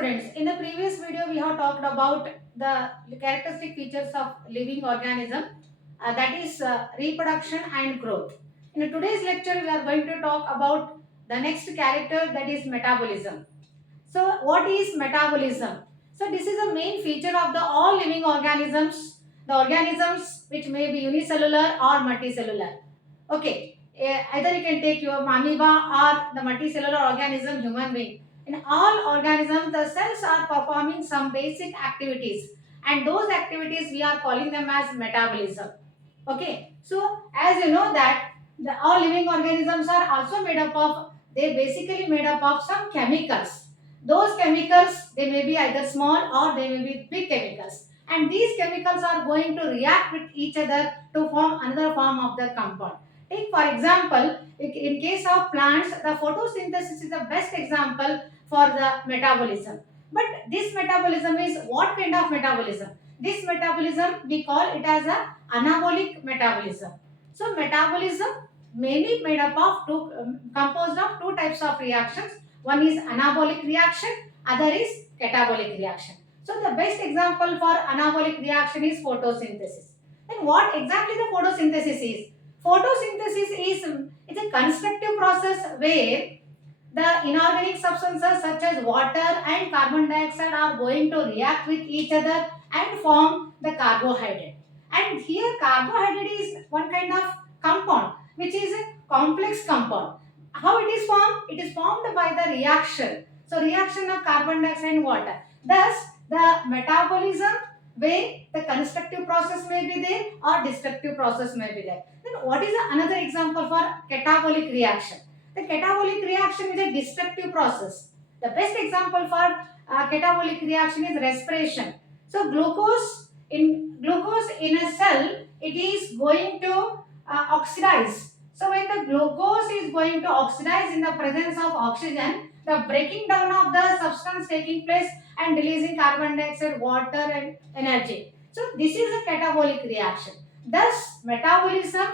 students, in the previous video we have talked about the characteristic features of living organism, that is reproduction and growth. In today's lecture we are going to talk about the next character, that is metabolism. So what is metabolism? So this is a main feature of the all living organisms, the organisms which may be unicellular or multicellular. Okay, either you can take your amoeba or the multicellular organism human being. In all organisms, the cells are performing some basic activities, and those activities we are calling them as metabolism. Okay, so as you know that the all living organisms are also made up of, they basically made up of some chemicals. Those chemicals, they may be either small or they may be big chemicals, and these chemicals are going to react with each other to form another form of the compound. Take for example, in case of plants, the photosynthesis is the best example for the metabolism. But this metabolism is what kind of metabolism? This metabolism we call it as a anabolic metabolism. So metabolism mainly made up of composed of two types of reactions. One is anabolic reaction, other is catabolic reaction. So the best example for anabolic reaction is photosynthesis. Then what exactly the photosynthesis is? Photosynthesis is it's a constructive process where the inorganic substances such as water and carbon dioxide are going to react with each other and form the carbohydrate. And here carbohydrate is one kind of compound which is a complex compound. How it is formed? It is formed by the reaction. So reaction of carbon dioxide and water. Thus the metabolism where the constructive process may be there or destructive process may be there. Then what is another example for catabolic reaction? The catabolic reaction is a destructive process. The best example for catabolic reaction is respiration. So glucose in a cell, it is going to oxidize. So when the glucose is going to oxidize in the presence of oxygen, the breaking down of the substance taking place and releasing carbon dioxide, water and energy. So this is a catabolic reaction. Thus metabolism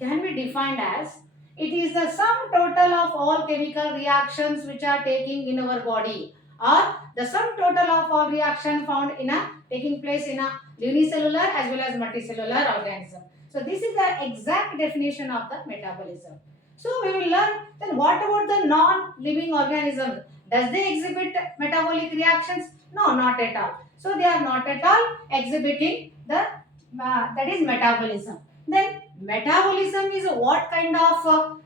can be defined as it is the sum total of all chemical reactions which are taking in our body, or the sum total of all reaction found in a taking place in a unicellular as well as multicellular organism. So this is the exact definition of the metabolism. So we will learn then what about the non-living organisms? Does they exhibit metabolic reactions? No, not at all. So they are not at all exhibiting the that is metabolism. Then metabolism is what kind of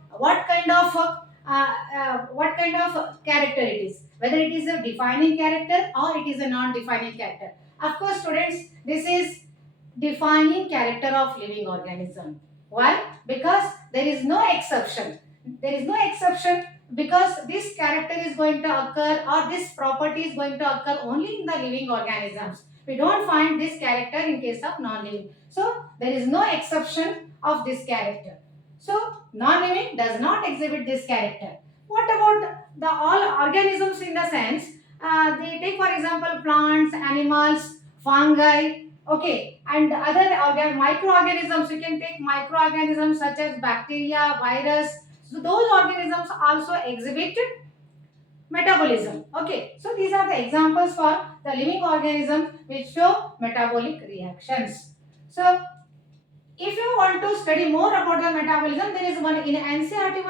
character it is, whether it is a defining character or it is a non-defining character. Of course students, this is defining character of living organism. Why? Because there is no exception. There is no exception because this character is going to occur or this property is going to occur only in the living organisms. We don't find this character in case of non-living. So there is no exception of this character. So non-living does not exhibit this character. What about the all organisms in the sense? They take for example plants, animals, fungi, okay, and other microorganisms. You can take microorganisms such as bacteria, virus. So those organisms also exhibit metabolism. Okay, so these are the examples for the living organisms which show metabolic reactions. So if you want to study more about the metabolism, there is one in NCERT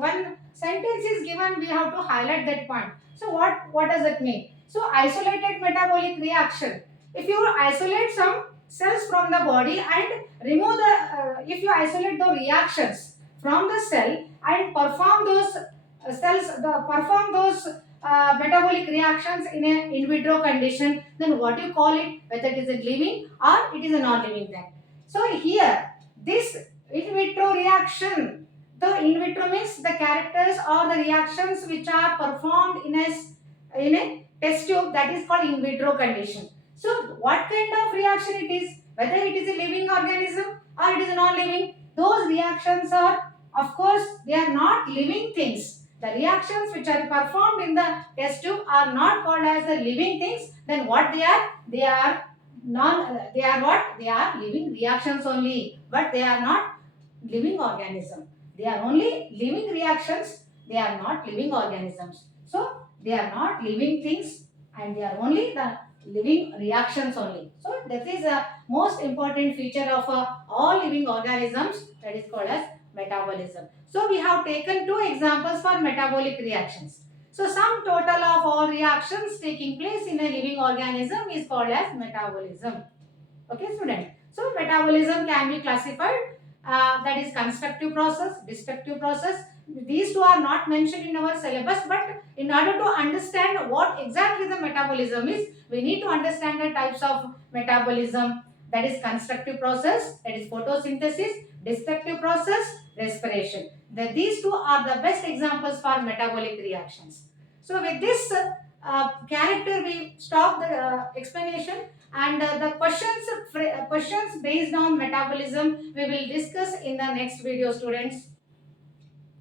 one sentence is given. We have to highlight that point. So what does it mean? So isolated metabolic reaction. If you isolate some cells from the body and remove the if you isolate the reactions from the cell and perform those perform those metabolic reactions in a in vitro condition, then what you call it, whether it is a living or it is a non-living thing. So here, this in vitro reaction, the in vitro means the characters or the reactions which are performed in a test tube, that is called in vitro condition. So what kind of reaction it is, whether it is a living organism or it is a non-living, those reactions are, of course, they are not living things. The reactions which are performed in the test tube are not called as the living things. Then what they are? They are they are what? They are living reactions only, but they are not living organism. They are only living reactions. They are not living organisms. So They are not living things and they are only the living reactions only. So that is a most important feature of all living organisms, that is called as metabolism. So we have taken two examples for metabolic reactions. So sum total of all reactions taking place in a living organism is called as metabolism. Okay, student. So metabolism can be classified, that is constructive process, destructive process. These two are not mentioned in our syllabus, but in order to understand what exactly the metabolism is, we need to understand the types of metabolism, that is constructive process, that is photosynthesis, destructive process, respiration. These two are the best examples for metabolic reactions. So with this character, we stop the explanation, and the questions based on metabolism we will discuss in the next video, students.